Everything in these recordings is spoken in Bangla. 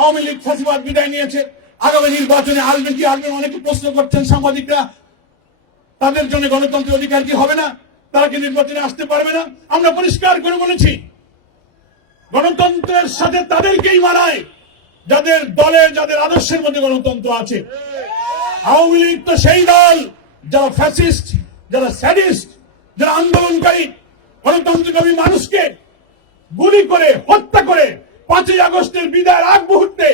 আওয়ামী লীগ ফাঁসিবাদ বিদায় নিয়েছে। আগামী নির্বাচনে আসবে কি আসবে অনেকে প্রশ্ন করছেন, সাংবাদিকরা, তাদের জন্য গণতন্ত্রের অধিকার কি হবে না? তারা কি নির্বাচনে আসতে পারবে না? আমরা পরিষ্কার করে বলেছি, গণতন্ত্রের সাথে তাদেরকেই মানায় যাদের দলে, যাদের আদর্শের মধ্যে গণতন্ত্র আছে। আওয়ামী লীগ তো সেই দল যারা ফ্যাসিস্ট যারা স্যাডিস্ট যারা আন্দোলনকারী গণতন্ত্রকামী মানুষকে গুলি করে, হত্যা করে পাঁচই আগস্টের বিদায়ের আগ মুহূর্তে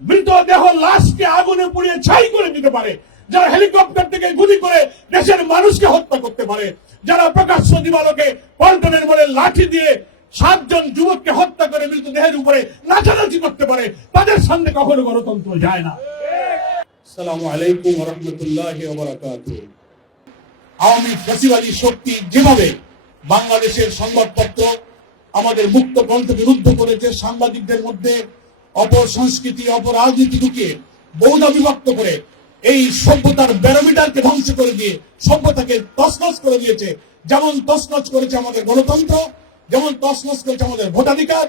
মৃতদেহ লাশকে আগুনে পুড়িয়ে ছাই করে দিতে পারে যারা হেলিকপ্টার থেকে গুলি করে দেশের মানুষকে হত্যা করতে পারে যারা প্রকাশ্য দিবালোকে পল্টনের বলে লাঠি দিয়ে সাতজন যুবককে হত্যা করে মৃতদেহের উপরে নাচানাচি করতে পারে তাদের সামনে কখনো গণতন্ত্র যায় না। আসসালামু আলাইকুম রহমতুল্লাহ আওয়ামী ফ্যাসিবাদী শক্তি যেভাবে বাংলাদেশের সংবাদপত্র আমাদের মুক্ত কণ্ঠকে রুদ্ধ করেছে সাংবাদিকদের মধ্যে অপর সংস্কৃতি, অপর রাজনীতি ঢুকিয়ে বহুদা বিভক্ত করে এই সভ্যতার ব্যারোমিটারকে ধ্বংস করে দিয়ে সভ্যতাকে তসনস করে দিয়েছে। যেমন তসনস করেছে আমাদের গণতন্ত্র, যেমন তসনস করেছে আমাদের ভোটাধিকার,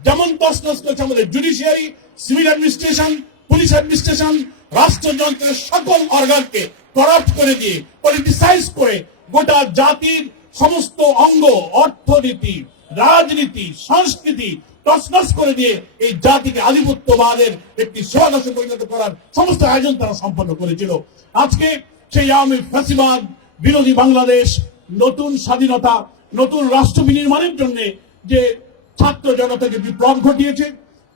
যেমন তসনস করেছে আমাদের judiciary civil administration police administration রাষ্ট্রযন্ত্রের সকল অর্গানকে করাপ্ট করে দিয়ে পলিটিসাইজ করে গোটা জাতির সমস্ত অঙ্গ, অর্থনীতি রাজনীতি, সংস্কৃতি তসনস করে দিয়ে এই জাতিকে আধিপত্যবাদের একটি সেবাদাসে পরিণত করার সমস্ত আয়োজন তারা সম্পন্ন করেছিল। আজকে সেই আওয়ামী ফ্যাসিবাদ, বিরোধী বাংলাদেশ, নতুন স্বাধীনতা, নতুন রাষ্ট্র বিনির্মাণের জন্য যে ছাত্র জনতাকে বিপ্লব ঘটিয়েছে,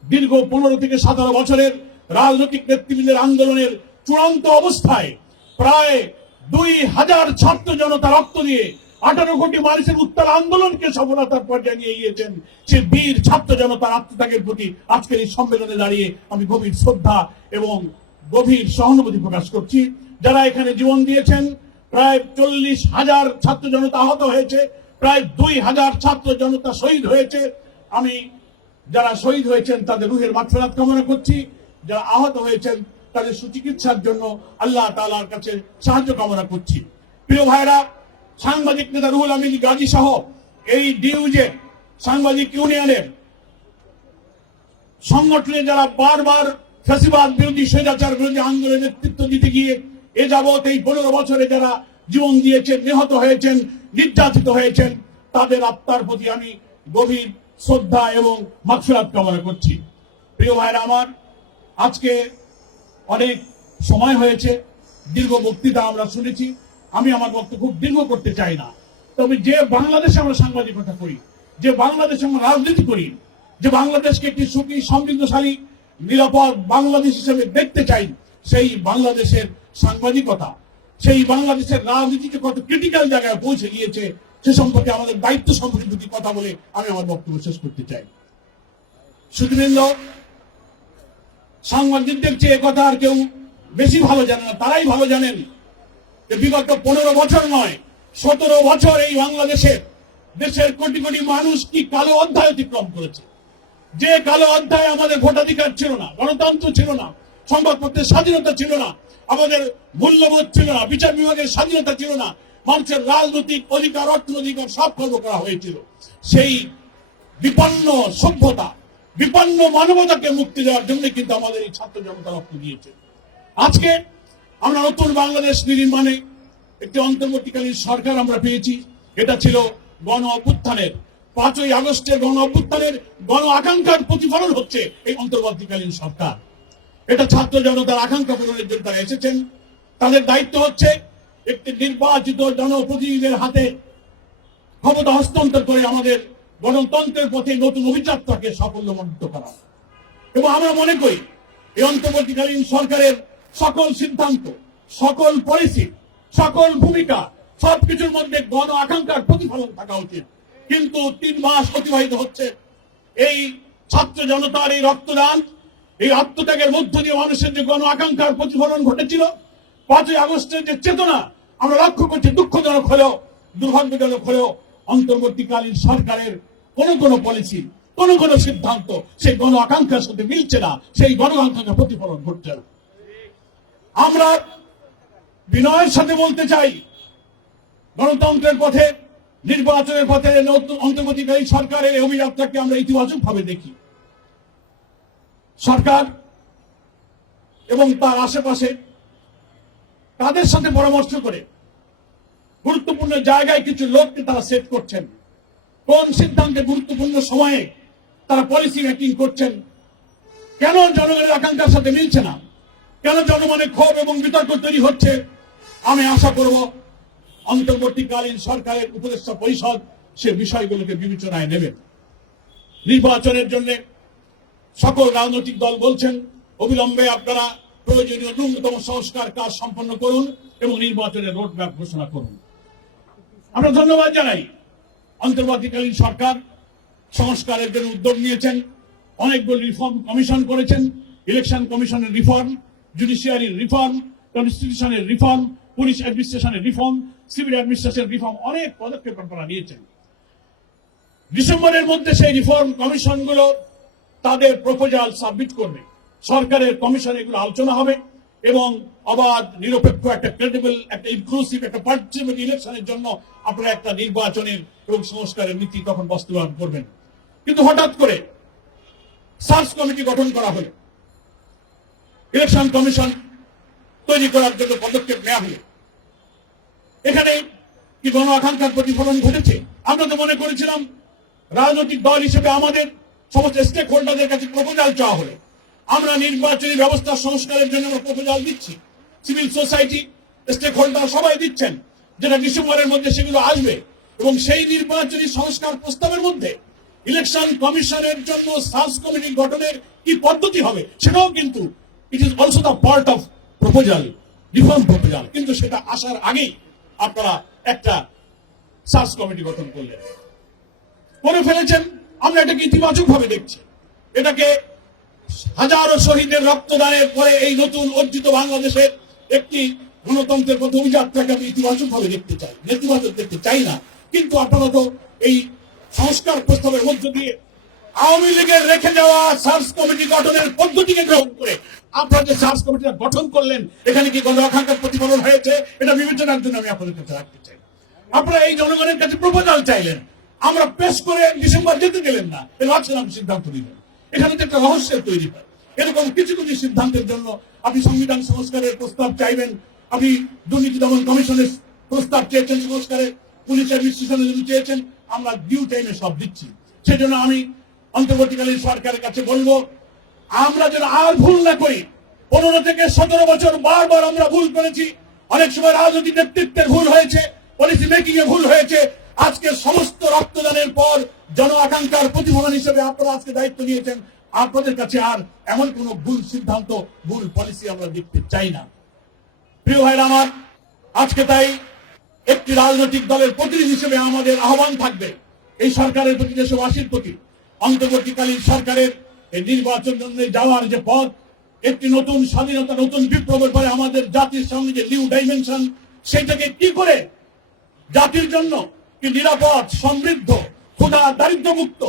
দীর্ঘ পনেরো থেকে সতেরো বছরের রাজনৈতিক নেতৃবৃন্দের আন্দোলনের চূড়ান্ত অবস্থায় প্রায় দুই হাজার ছাত্র জনতা রক্ত দিয়ে আঠারো কোটি মানুষের উত্তাল আন্দোলনকে সফলতার পর্যায়ে নিয়ে গিয়েছেন সে বীর ছাত্র জনতার আত্মত্যাগের প্রতি আজকের এই সম্মেলনে দাঁড়িয়ে আমি গভীর শ্রদ্ধা এবং গভীর সহানুভূতি প্রকাশ করছি। যারা এখানে জীবন দিয়েছেন, প্রায় চল্লিশ হাজার ছাত্র জনতা আহত হয়েছে, প্রায় দুই হাজার ছাত্র জনতা শহীদ হয়েছে। আমি যারা শহীদ হয়েছেন, তাদের রুহের মাগফিরাত কামনা করছি। যারা আহত হয়েছেন, তাদের সুচিকিৎসার জন্য আল্লাহ তাআলার কাছে সাহায্য কামনা করছি। প্রিয় ভাইরা সাংবাদিক নেতা রুহুল আমিন গাজী সহ এই ডিউজে সাংবাদিক ইউনিয়নের সংগঠনে যারা বারবার ফ্যাসিবাদ বিরোধী স্বৈরাচার বিরোধী আন্দোলনের নেতৃত্ব দিতে গিয়ে এ যাবৎ এই পনেরো বছরে যারা জীবন দিয়েছেন, নিহত হয়েছেন, নির্যাতিত হয়েছেন, তাদের আত্মার প্রতি আমি গভীর শ্রদ্ধা এবং মাগফিরাত কামনা করছি। প্রিয় ভাইরা আমার, আজকে অনেক সময় হয়েছে, দীর্ঘ বক্তৃতা আমরা শুনেছি। আমি আমার বক্তব্য খুব দীর্ঘ করতে চাই না। তবে যে বাংলাদেশে আমরা সাংবাদিকতা করি, যে বাংলাদেশে আমরা রাজনীতি করি, যে বাংলাদেশকে একটি সুখী, সমৃদ্ধশালী, নিরাপদ বাংলাদেশ হিসেবে দেখতে চাই, সেই বাংলাদেশের সাংবাদিকতা, সেই বাংলাদেশের রাজনীতিকে কত ক্রিটিক্যাল জায়গায় পৌঁছে গিয়েছে সে সম্পর্কে আমাদের দায়িত্ব সম্পর্কে দুটি কথা বলে আমি আমার বক্তব্য শেষ করতে চাই। সুধীরেন্দ্র, সাংবাদিকদের চেয়ে কথা আর কেউ বেশি ভালো জানে না, তারাই ভালো জানেন। যে বিগত পনেরো বছর নয়, সতেরো বছর এই বাংলাদেশের দেশের কোটি কোটি মানুষ কি কালো অধ্যায় অতিক্রম করেছে? যে কালো অধ্যায় আমাদের ভোটাধিকার ছিল না, গণতন্ত্র ছিল না, সংবাদপত্রের স্বাধীনতা ছিল না, আমাদের মূল্যবোধ ছিল না, বিচার বিভাগের স্বাধীনতা ছিল না, মানুষের রাজনৈতিক অধিকার, অর্থনৈতিক সব খর্ব করা হয়েছিল। সেই বিপন্ন সভ্যতা, বিপন্ন মানবতাকে মুক্তি দেওয়ার জন্য কিন্তু আমাদের এই ছাত্র জনতা রক্ত দিয়েছে। আজকে আমরা নতুন বাংলাদেশ নির্মাণে একটি অন্তর্বর্তীকালীন সরকার আমরা পেয়েছি। এটা ছিল গণ অভ্যুত্থানের, পাঁচই আগস্টের গণ অভ্যুত্থানের গণ আকাঙ্ক্ষার প্রতিফলন হচ্ছে এই অন্তর্বর্তীকালীন সরকার। এটা ছাত্র জনতার আকাঙ্ক্ষা পূরণের জন্য তারা এসেছেন। তাদের দায়িত্ব হচ্ছে একটি নির্বাচিত জনপ্রতিনিধিদের হাতে ক্ষমতা হস্তান্তর করে আমাদের গণতন্ত্রের পথে নতুন অভিযাত্রাকে সাফল্যমণ্ডিত করা। এবং আমরা মনে করি, এই অন্তর্বর্তীকালীন সরকারের সকল সিদ্ধান্ত, সকল পলিসি সকল ভূমিকা, সবকিছুর মধ্যে গণ আকাঙ্ক্ষার প্রতিফলন থাকা উচিত। কিন্তু তিন মাস অতিবাহিত হচ্ছে। এই ছাত্র জনতার এই রক্তদান, এই আত্মত্যাগের মধ্য দিয়ে মানুষের যে গণ আকাঙ্ক্ষার প্রতিফলন ঘটেছিল, পাঁচই আগস্টের যে চেতনা আমরা লক্ষ্য করছি, দুঃখজনক হলেও, দুর্ভাগ্যজনক হলেও, অন্তর্বর্তীকালীন সরকারের কোন কোন পলিসি কোন কোন সিদ্ধান্ত, সেই গণ আকাঙ্ক্ষার সাথে মিলছে না, সেই গণ আকাঙ্ক্ষার প্রতিফলন ঘটছে না। আমরা বিনয়ের সাথে বলতে চাই, গণতন্ত্রের পথে, নির্বাচনের পথে অন্তর্বর্তীকালীন সরকারের অভিযাত্রাকে আমরা ইতিবাচক ভাবে দেখি। সরকার এবং তার আশেপাশে তাদের সাথে পরামর্শ করে গুরুত্বপূর্ণ জায়গায় কিছু লোককে তারা সেট করছেন। কোন সিদ্ধান্তে গুরুত্বপূর্ণ সময়ে তারা পলিসি মেকিং করছেন? কেন জনগণের আকাঙ্ক্ষার সাথে মিলছে না? কেন জনমনে ক্ষোভ এবং বিতর্ক তৈরি হচ্ছে? আমি আশা করব অন্তর্বর্তীকালীন সরকারের উপদেষ্টা পরিষদ সে বিষয়গুলোকে বিবেচনায় নেবে। নির্বাচনের জন্য সকল রাজনৈতিক দল বলছেন, অবিলম্বে আপনারা প্রয়োজনীয় ন্যূনতম সংস্কার কাজ সম্পন্ন করুন এবং নির্বাচনের রোডম্যাপ ঘোষণা করুন। আমরা ধন্যবাদ জানাই। অন্তর্বর্তীকালীন সরকার সংস্কারের জন্য উদ্যোগ নিয়েছেন, অনেকগুলো রিফর্ম কমিশন করেছেন, ইলেকশন কমিশনের রিফর্ম জুডিশিয়ারির রিফর্ম কনস্টিটিউশনের রিফর্ম পুলিশ অ্যাডমিনিস্ট্রেশনের রিফর্ম সিভিল অ্যাডমিনিস্ট্রেশন রিফর্ম অনেক পদক্ষেপ আপনারা নিয়েছেন। ডিসেম্বরের মধ্যে সেই রিফর্ম কমিশনগুলো তাদের প্রপোজাল সাবমিট করবে। সরকারের কমিশনে এগুলো আলোচনা হবে এবং অবাধ, নিরপেক্ষ একটা ক্রেডিবল একটা ইনক্লুসিভ একটা পার্টিসিপেট ইলেকশনের জন্য আপনারা একটা নির্বাচনের এবং সংস্কারের নীতি তখন বাস্তবায়ন করবেন। কিন্তু হঠাৎ করে সার্চ কমিটি গঠন করা হলো। ইলেকশন কমিশন তৈরি করার জন্য পদক্ষেপ নেওয়া হলো। এখানে কি গণ আকাঙ্ক্ষার প্রতিফলন ঘটেছে? আমরা তো মনে করেছিলাম রাজনৈতিক দল হিসেবে আমাদের সমস্ত স্টেক হোল্ডারদের কাছে প্রপোজাল চাওয়া হলো। আমরা নির্বাচনী ব্যবস্থা সংস্কারের জন্য প্রপোজাল দিচ্ছি। সিভিল সোসাইটি স্টেক হোল্ডার সবাই দিচ্ছেন, যেটা ডিসেম্বরের মধ্যে সেগুলো আসবে এবং সেই নির্বাচনী সংস্কার প্রস্তাবের মধ্যে ইলেকশন কমিশনের জন্য সার্চ কমিটি গঠনের কি পদ্ধতি হবে সেটাও কিন্তু it is also the part of proposal reform proposal কিন্তু সেটা আসার আগেই আপনারা একটা সার্চ কমিটি গঠন করলেন। করে ফেলেছেন। আমরা এটাকে ইতিবাচক ভাবে দেখছি। এটাকে হাজারো শহীদের রক্তদানের পরে এই নতুন অর্জিত বাংলাদেশের একটি গণতন্ত্রের প্রতি অভিযাত্রাকে আমি ইতিবাচক ভাবে দেখতে চাই। নেতিবাচক দেখতে চাই না। কিন্তু আপনারা তো এই সংস্কার প্রস্তাবের মধ্য দিয়ে আওয়ামী লীগের রেখে যাওয়া সার্চ কমিটি গঠনের পদ্ধতিকে গ্রহণ করে আপনারা যে সার্চ কমিটিটা গঠন করলেন, এখানে কি গণ আকাঙ্ক্ষার প্রতিফলন হয়েছে? এটা বিবেচনার জন্য আমি আপনাদের কাছে রাখতে চাই। আপনারা এই জনগণের কাছে প্রপোজাল চাইলেন। আমরা পেশ করে ডিসেম্বর যেতে গেলেন না। এর আপনি সিদ্ধান্ত নিলেন এখানে তো একটা রহস্যের তৈরি হয়। এরকম কিছু কিছু সিদ্ধান্তের জন্য আপনি সংবিধান সংস্কারের প্রস্তাব চাইবেন। আপনি দুর্নীতি দমন কমিশনের প্রস্তাব চেয়েছেন সংস্কারের পুলিশ অ্যাডমিনিস্ট্রেশনের জন্য চেয়েছেন। আমরা ডিউ টাইমে সব দিচ্ছি। সেজন্য আমি অন্তর্বর্তীকালীন সরকারের কাছে বলব, আমরা যেন আর ভুল না করি। পনেরো থেকে সতেরো বছর বারবার আমরা ভুল করেছি। অনেক সময় রাজনৈতিক নেতৃত্বের ভুল হয়েছে পলিসি মেকিং এ ভুল হয়েছে। আজকে সমস্ত রক্তদানের পর জন আকাঙ্ক্ষার প্রতিফলন হিসেবে আপনারা আজকে দায়িত্ব নিয়েছেন। আপনাদের কাছে আর এমন কোন ভুল সিদ্ধান্ত, ভুল পলিসি আমরা দেখতে চাই না। প্রিয় ভাইরা আমার, আজকে তাই একটি রাজনৈতিক দলের প্রতিনিধি হিসেবে আমাদের আহ্বান থাকবে। এই সরকারের প্রতি দেশবাসীর প্রতি। অন্তর্বর্তীকালীন সরকারের এই নির্বাচন যাওয়ার যে পথ, একটি নতুন স্বাধীনতা, নতুন বিপ্লবের পরে আমাদের জাতির সামনে যে নিউ ডাইমেনশন সেটাকে কি করে জাতির জন্য কি নিরাপদ, সমৃদ্ধ, ক্ষুধা দারিদ্র মুক্ত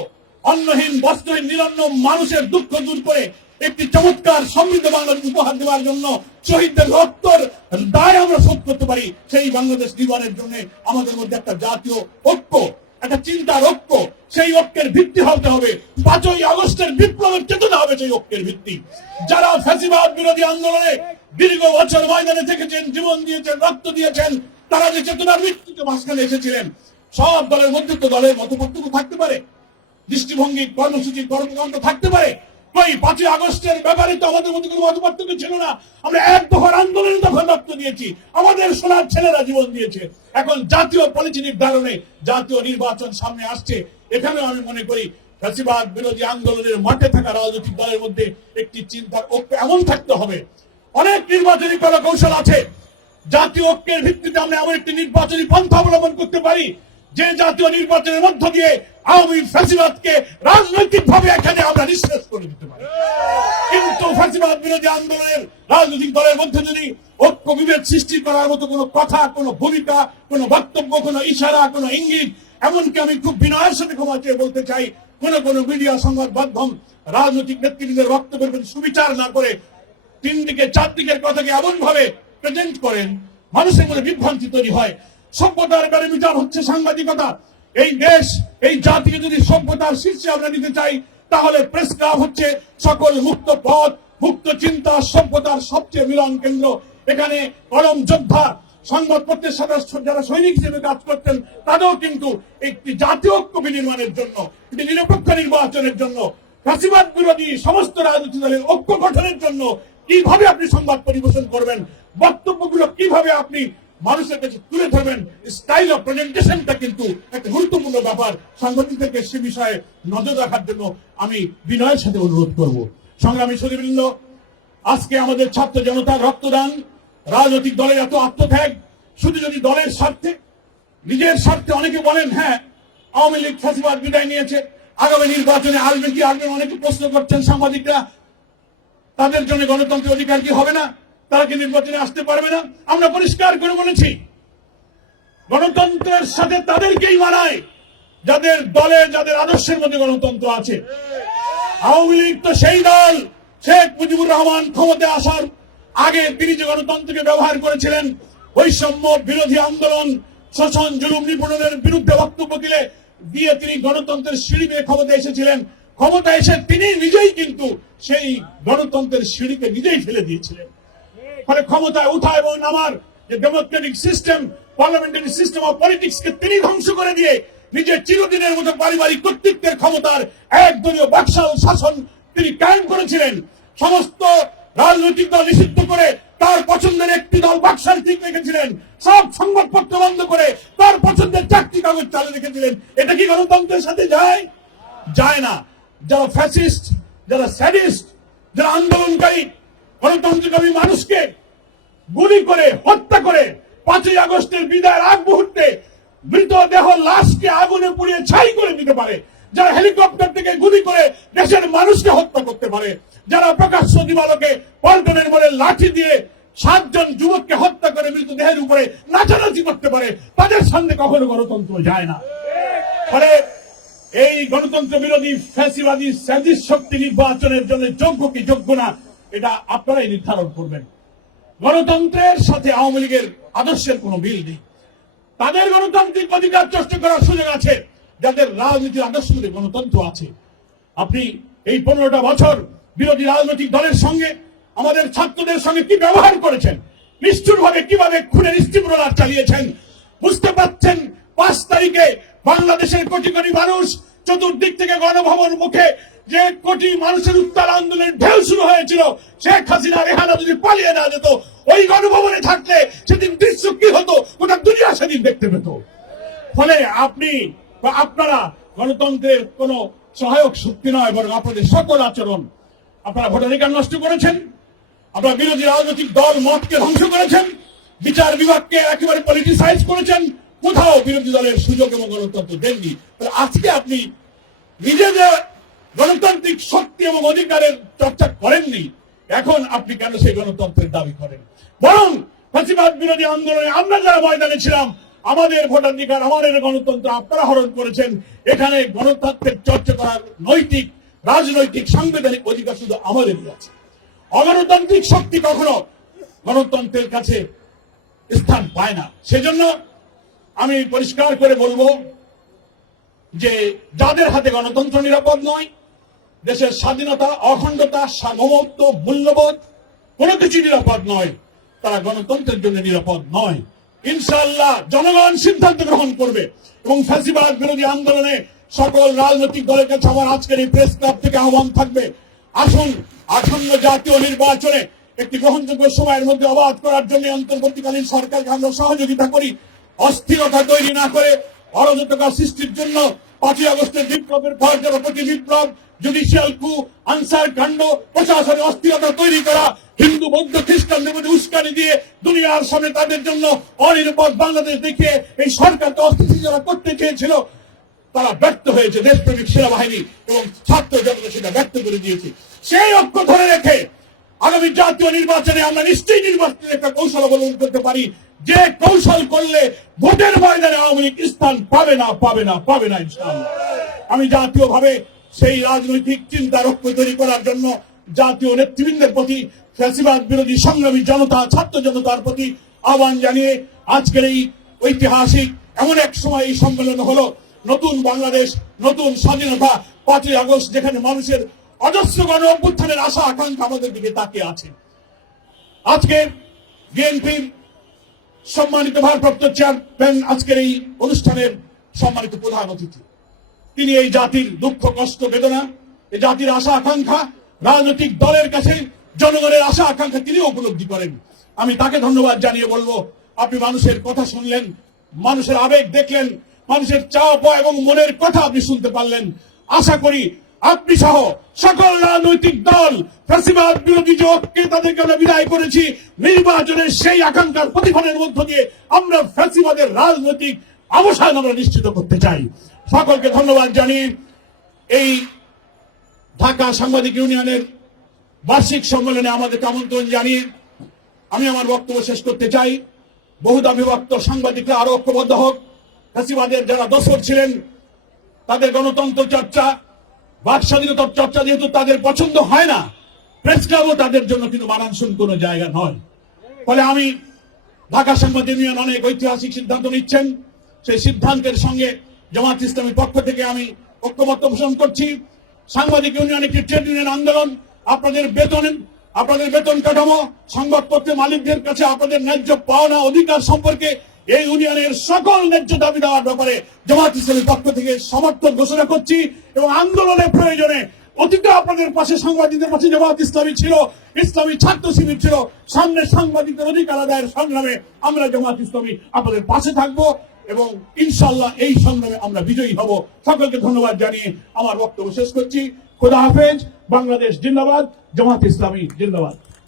অন্নহীন, বস্ত্রহীন, নিরন্ন মানুষের দুঃখ দূর করে একটি চমৎকার সমৃদ্ধ বাংলাদেশ উপহার দেওয়ার জন্য শহীদদের রক্তর দায় আমরা শোধ করতে পারি, সেই বাংলাদেশ নির্মাণের জন্য আমাদের মধ্যে একটা জাতীয় ঐক্য একটা চিন্তার ঐক্য, সেই ঐক্যের ভিত্তি হতে হবে। পাঁচই আগস্টের বিপ্লবের চেতনা হবে সেই ঐক্যের ভিত্তি। যারা ফ্যাসিবাদ বিরোধী আন্দোলনে দীর্ঘ বছর ময়দানে থেকেছেন, জীবন দিয়েছেন, রক্ত দিয়েছেন, তারা যে চেতনার মৃত্যুতে মাঝখানে এসেছিলেন, সব দলের মধ্যে তো দলের মত থাকতে পারে। দৃষ্টিভঙ্গি, কর্মসূচি, কর্মকাণ্ড থাকতে পারে। কই পাঁচই আগস্টের ব্যাপারে তো আমাদের মধ্যে কোনো ছিল না। আমরা এক দফার রক্ত দিয়েছি। আমাদের সোনার ছেলেরা জীবন দিয়েছে। এখন জাতীয় পলিসি নির্ধারণে জাতীয় নির্বাচন সামনে আসছে। আমি মনে করি, ফ্যাসিবাদ বিরোধী আন্দোলনের মাঠে থাকা রাজনৈতিক দলের মধ্যে একটি চিন্তার ঐক্য এমন থাকতে হবে। অনেক নির্বাচনী কলা কৌশল আছে। জাতীয় ঐক্যের ভিত্তিতে আমরা এমন একটি নির্বাচনী পন্থা অবলম্বন করতে পারি। যে জাতীয় নির্বাচনের মধ্য দিয়ে আওয়ামী ফ্যাসিবাদকে রাজনৈতিক ভাবে এখানে আমরা নিঃশেষ করে দিতে পারি। কিন্তু বিরোধী আন্দোলনের রাজনৈতিক দলের মধ্যে যদি ঐক্য বিভেদ সৃষ্টি করার মতো কোনো কথা, কোনো ভূমিকা, কোনো বক্তব্য, কোনো ইশারা, কোনো ইঙ্গিত, এমনকি আমি খুব বিনয়ের সাথে ক্ষমা চেয়ে বলতে চাই, কোন কোন মিডিয়া সংবাদ মাধ্যম রাজনৈতিক নেতৃত্বের বক্তব্যের প্রতি সুবিচার না করে তিন দিকে, চার দিকের কথাকে এমন ভাবে প্রেজেন্ট করেন, মানুষের মধ্যে বিভ্রান্তি তৈরি হয়। সভ্যতার ব্যাপারে বিচার হচ্ছে সাংবাদিকতা এই দেশ, এই জাতিকে যদি সভ্যতার শীর্ষে আমরা নিতে চাই, তাহলে প্রেস ক্লাব হচ্ছে সকল মুক্ত পথ, মুক্ত চিন্তা, সভ্যতার সবচেয়ে মিলন কেন্দ্র। এখানে কলম যোদ্ধা, সংবাদপত্রের সাথে যারা সৈনিক হিসেবে কাজ করতেন তাদেরও কিন্তু একটি জাতীয় ঐক্য বিনির্মাণের জন্য, একটি নিরপেক্ষ নির্বাচনের জন্য ফাঁসিবাদ বিরোধী সমস্ত রাজনৈতিক দলের ঐক্য গঠনের জন্য কীভাবে আপনি সংবাদ পরিবেশন করবেন, বক্তব্যগুলো কীভাবে আপনি মানুষের কাছে তুলে ধরবেন স্টাইল অফ প্রেজেন্টেশনটা কিন্তু একটা গুরুত্বপূর্ণ ব্যাপার। সাংবাদিকদেরকে সে বিষয়ে নজর রাখার জন্য আমি বিনয়ের সাথে অনুরোধ করব। সংগ্রামী সুদীবৃন্দ আজকে আমাদের ছাত্র জনতার রক্তদান, রাজনৈতিক দলের এত আত্মত্যাগ, শুধু যদি দলের স্বার্থে, নিজের স্বার্থে অনেকে বলেন হ্যাঁ আওয়ামী লীগ ফাঁসিবাদ বিদায় নিয়েছে, আগামী নির্বাচনে আসবেন কি? আসবেন, অনেকে প্রশ্ন করছেন সাংবাদিকরা। তাদের জন্য গণতন্ত্রের অধিকার কি হবে না? তারা কি নির্বাচনে আসতে পারবে না। আমরা পরিষ্কার করে বলেছি, গণতন্ত্রের সাথে তাদেরকেই মানায় যাদের দলে, যাদের আদর্শের মধ্যে গণতন্ত্র আছে। আওয়ামী লীগ তো সেই দল, শেখ মুজিবুর রহমান ক্ষমতায় আসার আগে তিনি যে গণতন্ত্রকে ব্যবহার করেছিলেন, বৈষম্য বিরোধী আন্দোলন, শোষণ, জুলুম নিপুণের বিরুদ্ধে বক্তব্য দিলে, দিয়ে তিনি গণতন্ত্রের সিঁড়ি বেয়ে ক্ষমতায় এসেছিলেন। ক্ষমতা এসে তিনি নিজেই কিন্তু সেই গণতন্ত্রের সিঁড়িকে নিজেই ফেলে দিয়েছিলেন। ফলে ক্ষমতায় উঠা এবং নামার যে democratic system parliamentary system of politics কে তিনি ধ্বংস করে দিয়ে নিজের চিরদিনের মতো পারিবারিক কর্তৃত্বের ক্ষমতার একদলীয় বাকশাল শাসন তিনি কায়েম করেছিলেন। সমস্ত রাজনৈতিক দল নিষিদ্ধ করে তার পছন্দের একটি দল বাক্সার ঠিক রেখেছিলেন। সব সংবাদপত্র বন্ধ করে তার পছন্দের চারটি কাগজ চালু রেখেছিলেন। এটা কি গণতন্ত্রের সাথে যায়? যায় না। যারা ফ্যাসিস্ট যারা স্যাডিস্ট যারা আন্দোলনকারী গণতন্ত্রকামী মানুষকে গুলি করে, হত্যা করে পাঁচই আগস্টের বিদায়ের আগ মুহূর্তে মৃতদেহ লাশকে আগুনে পুড়িয়ে ছাই করে দিতে পারে। যারা হেলিকপ্টার থেকে গুলি করে দেশের মানুষকে হত্যা করতে পারে। যারা প্রকাশ্য দিবালকে পল্টনের বলে লাঠি দিয়ে সাতজন যুবককে হত্যা করে মৃতদেহের উপরে নাচানাচি করতে পারে, তাদের সামনে কখনো গণতন্ত্র যায় না। ফলে এই গণতন্ত্র বিরোধী ফ্যাসিবাদী শক্তি নির্বাচনের জন্য যোগ্য কি যোগ্য না এটা আপনারাই নির্ধারণ করবেন। গণতন্ত্রের সাথে আওয়ামী লীগের আদর্শের কোনো মিল নেই। তাদের গণতান্ত্রিক অধিকার চর্চা করার সুযোগ আছে, যাদের রাজনীতির আদর্শ গণতন্ত্র আছে। আপনি এই পনেরোটা বছর বিরোধী রাজনৈতিক দলের সঙ্গে আমাদের ছাত্রদের সঙ্গে কি ব্যবহার করেছেন? নিষ্ঠুর ভাবে কীভাবে খুনের স্টিমরোলার চালিয়েছেন? বুঝতে পারছেন, পাঁচ তারিখে বাংলাদেশের কোটি কোটি মানুষ চতুর্দিক থেকে গণভবন মুখে যে কোটি মানুষের উত্তাল আন্দোলনের ঢেউ শুরু হয়েছিল, শেখ হাসিনা রেহানা যদি পালিয়ে না যেত, ওই গণভবনে থাকলে সেদিন দৃশ্য কি হতো, গোটা দুনিয়া সেদিন দেখতে পেত। ফলে আপনি বা আপনারা গণতন্ত্রের কোন সহায়ক শক্তি নয়, বরং আপনাদের সকল আচরণ আপনারা ভোটাধিকার নষ্ট করেছেন, আপনারা বিরোধী রাজনৈতিক দল মতকে ধ্বংস করেছেন, বিচার বিভাগকে একেবারে পলিটিসাইজ করেছেন বিরোধী দলের সুযোগ এবং গণতন্ত্র দেননি। তাহলে আজকে আপনি নিজেদের গণতান্ত্রিক শক্তি এবং অধিকারের চর্চা করেননি। এখন আপনি কেন সেই গণতন্ত্রের দাবি করেন? বরং ফাঁসিবাদ বিরোধী আন্দোলনে আমরা যারা ময়দানে ছিলাম, আমাদের ভোটাধিকার, আমাদের গণতন্ত্র আপনারা হরণ করেছেন। এখানে গণতন্ত্রের চর্চা করার নৈতিক, রাজনৈতিক, সাংবিধানিক অধিকার শুধু আমাদেরই আছে। অগণতান্ত্রিক শক্তি কখনো গণতন্ত্রের কাছে স্থান পায় না। সেজন্য আমি পরিষ্কার করে বলব যে যাদের হাতে গণতন্ত্র নিরাপদ নয়, দেশের স্বাধীনতা, অখণ্ডতা, সার্বভৌমত্ব, মূল্যবোধ, কোনো কিছু নিরাপদ নয়, তারা গণতন্ত্রের জন্য নিরাপদ নয়। ইনশাআল্লাহ জনগণ সিদ্ধান্ত গ্রহণ করবে এবং ফ্যাসিবাদ বিরোধী আন্দোলনে সকল রাজনৈতিক দলের কাছে আমার আজকের এই প্রেস ক্লাব থেকে আহ্বান থাকবে। আসুন, আসন্ন জাতীয় নির্বাচনে একটি গ্রহণযোগ্য সময়ের মধ্যে অবাধ করার জন্য অন্তর্বর্তীকালীন সরকারকে আমরা সহযোগিতা করি। অস্থিরতা তৈরি না করে অরাজকতা সৃষ্টির জন্য পাঁচই আগস্টের বিপ্লবের পর যারা প্রতি বিপ্লব জুডিশিয়াল কু আনসার কাণ্ড, প্রশাসনে অস্থিরতা তৈরি করা, হিন্দু, বৌদ্ধ খ্রিস্টানদের মধ্যে উস্কানি দিয়ে দুনিয়ার সামনে তাদের জন্য অনিরাপদ বাংলাদেশ দেখিয়ে এই সরকারকে অস্থিতিশীলতা করতে চেয়েছিল। তারা ব্যর্থ হয়েছে দেশপ্রেমিক সেনাবাহিনী এবং ছাত্র জনতা সেটা ব্যর্থ করে দিয়েছে। সেই ঐক্য ধরে রেখে আগামী জাতীয় নির্বাচনে আমরা নিশ্চয়ই নির্বাচনের একটা কৌশল অবলম্বন করতে পারি। যে কৌশল করলে ভোটের ময়দানে আওয়ামী লীগ স্থান পাবে না পাবে না পাবে না ইনশাআল্লাহ। আমি জাতীয়ভাবে সেই রাজনৈতিক চিন্তার ঐক্য তৈরি করার জন্য জাতীয় নেতৃবৃন্দের প্রতি ফ্যাসিবাদ বিরোধী সংগ্রামী জনতা, ছাত্র জনতার প্রতি আহ্বান জানিয়ে আজকের এই ঐতিহাসিক এমন এক সময় এই সম্মেলন হলো, নতুন বাংলাদেশ, নতুন স্বাধীনতা, পাঁচই আগস্ট, যেখানে মানুষের অজস্র গণ অভ্যুত্থানের আশা আকাঙ্ক্ষা আমাদের দিকে তাকিয়ে আছে। আজকে বিএনপির সম্মানিত ভারপ্রাপ্ত চেয়ারম্যান আজকের এই অনুষ্ঠানের সম্মানিত প্রধান অতিথি। তিনি এই জাতির দুঃখ, কষ্ট, বেদনা, এই জাতির আশা, আকাঙ্ক্ষা, রাজনৈতিক দলের কাছে, জনগণের আশা, আকাঙ্ক্ষা তিনি উপলব্ধি করেন। আমি তাকে ধন্যবাদ জানিয়ে বলব, আপনি মানুষের কথা শুনলেন, মানুষের আবেগ দেখলেন, মানুষের চাওয়া পাওয়া এবং মনের কথা আপনি শুনতে পারলেন। আশা করি আপনি সহ সকল রাজনৈতিক দল, ফ্যাসিবাদ বিরোধী জোটকে তাদেরকে আমরা বিদায় করেছি, নির্বাচনের সেই আকাঙ্ক্ষার প্রতিফলনের মধ্য দিয়ে আমরা ফ্যাসিবাদের রাজনৈতিক অবসান আমরা নিশ্চিত করতে চাই। সকলকে ধন্যবাদ জানিয়ে এই ঢাকা সাংবাদিক ইউনিয়নের বার্ষিক সম্মেলনে আমাদের আমন্ত্রণ জানিয়ে আমি আমার বক্তব্য শেষ করতে চাই। বহুদা বিভক্ত সাংবাদিকরা আরও ঐক্যবদ্ধ হোক। ফ্যাসিবাদের যারা দোষর ছিলেন, তাদের গণতন্ত্র চর্চা বাক স্বাধীনতার চর্চা যেহেতু তাদের পছন্দ হয় না প্রেস ক্লাবও তাদের জন্য কিন্তু মানানসই কোনো জায়গা নয়। ফলে আমি ঢাকা সাংবাদিক ইউনিয়ন অনেক ঐতিহাসিক সিদ্ধান্ত নিচ্ছেন। সেই সিদ্ধান্তের সঙ্গে জামাত ইসলামীর পক্ষ থেকে আমি ঐক্যমত্য পোষণ করছি। সাংবাদিক ইউনিয়ন একটি ট্রেড ইউনিয়ন আন্দোলন, আপনাদের বেতন আপনাদের বেতন কাঠামো, সংবাদপত্রের মালিকদের কাছে আপনাদের ন্যায্য পাওনা অধিকার সম্পর্কে এই ইউনিয়নের সকল ন্যায্য দাবি দেওয়ার ব্যাপারে জামাত ইসলামীর পক্ষ থেকে সমর্থন ঘোষণা করছি এবং আন্দোলনের প্রয়োজনে অতীতে আপনাদের পাশে সাংবাদিকদের পাশে জামাত ইসলামী ছিল, ইসলামী ছাত্র শিবির ছিল, সামনে সাংবাদিকদের অধিকার আদায়ের সংগ্রামে আমরা জামাত ইসলামী আপনাদের পাশে থাকব এবং ইনশাল্লাহ এই সংগ্রামে আমরা বিজয়ী হব। সকলকে ধন্যবাদ জানিয়ে আমার বক্তব্য শেষ করছি। খোদা হাফেজ, বাংলাদেশ জিন্দাবাদ, জামাত ইসলামী জিন্দাবাদ।